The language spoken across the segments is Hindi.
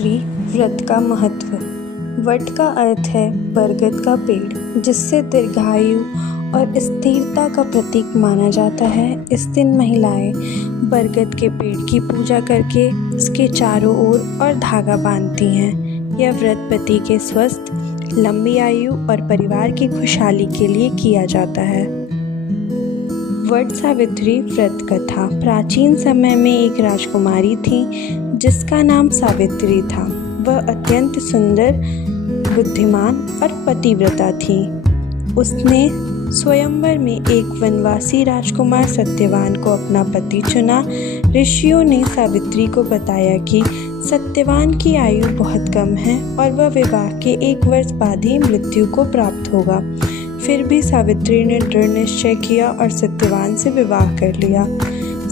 सावित्री व्रत का महत्व। वट का अर्थ है बरगद का पेड़, जिससे दीर्घायु और स्थिरता का प्रतीक माना जाता है। इस दिन महिलाएं बरगद के पेड़ की पूजा करके उसके चारों ओर और धागा बांधती हैं। यह व्रत पति के स्वस्थ, लंबी आयु और परिवार की खुशहाली के लिए किया जाता है। वट सावित्री व्रत कथा। प्राचीन समय में एक राजकुमारी थी जिसका नाम सावित्री था। वह अत्यंत सुंदर, बुद्धिमान और पतिव्रता थी। उसने स्वयंवर में एक वनवासी राजकुमार सत्यवान को अपना पति चुना। ऋषियों ने सावित्री को बताया कि सत्यवान की आयु बहुत कम है और वह विवाह के 1 वर्ष बाद ही मृत्यु को प्राप्त होगा। फिर भी सावित्री ने दृढ़ निश्चय किया और सत्यवान से विवाह कर लिया।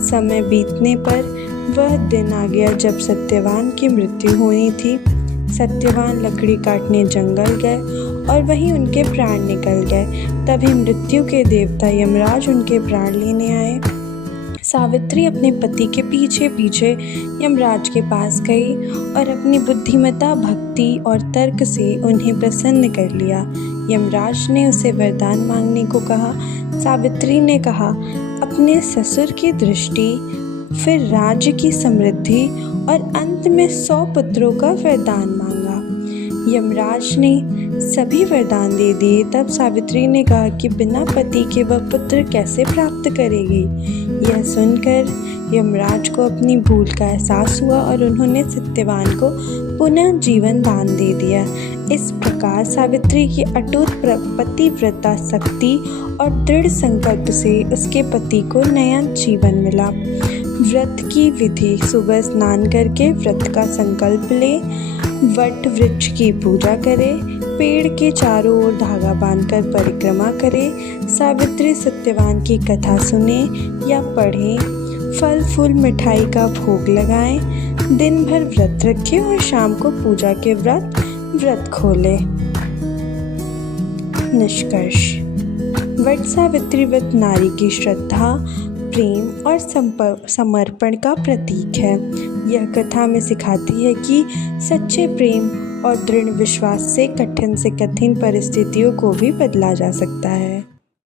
समय बीतने पर वह दिन आ गया जब सत्यवान की मृत्यु होनी थी। सत्यवान लकड़ी काटने जंगल गए और वहीं उनके प्राण निकल गए। तभी मृत्यु के देवता यमराज उनके प्राण लेने आए। सावित्री अपने पति के पीछे पीछे यमराज के पास गई और अपनी बुद्धिमता, भक्ति और तर्क से उन्हें प्रसन्न कर लिया। यमराज ने उसे वरदान मांगने को कहा। सावित्री ने कहा, अपने ससुर की दृष्टि, फिर राज्य की समृद्धि और अंत में 100 पुत्रों का वरदान मांगा। यमराज ने सभी वरदान दे दिए। तब सावित्री ने कहा कि बिना पति के वह पुत्र कैसे प्राप्त करेगी। यह सुनकर यमराज को अपनी भूल का एहसास हुआ और उन्होंने सत्यवान को पुनः जीवन दान दे दिया। इस प्रकार सावित्री की अटूट पतिव्रता शक्ति और दृढ़ संकल्प से उसके पति को नया जीवन मिला। व्रत की विधि। सुबह स्नान करके व्रत का संकल्प ले, वट वृक्ष की पूजा करें, पेड़ के चारों ओर धागा बांधकर परिक्रमा करें, सावित्री सत्यवान की कथा सुने या पढ़ें, फल फूल मिठाई का भोग लगाएं, दिन भर व्रत रखें और शाम को पूजा के व्रत खोलें। निष्कर्ष। वट सावित्री व्रत नारी की श्रद्धा, प्रेम और समर्पण का प्रतीक है। यह कथा में सिखाती है कि सच्चे प्रेम और दृढ़ विश्वास से कठिन परिस्थितियों को भी बदला जा सकता है।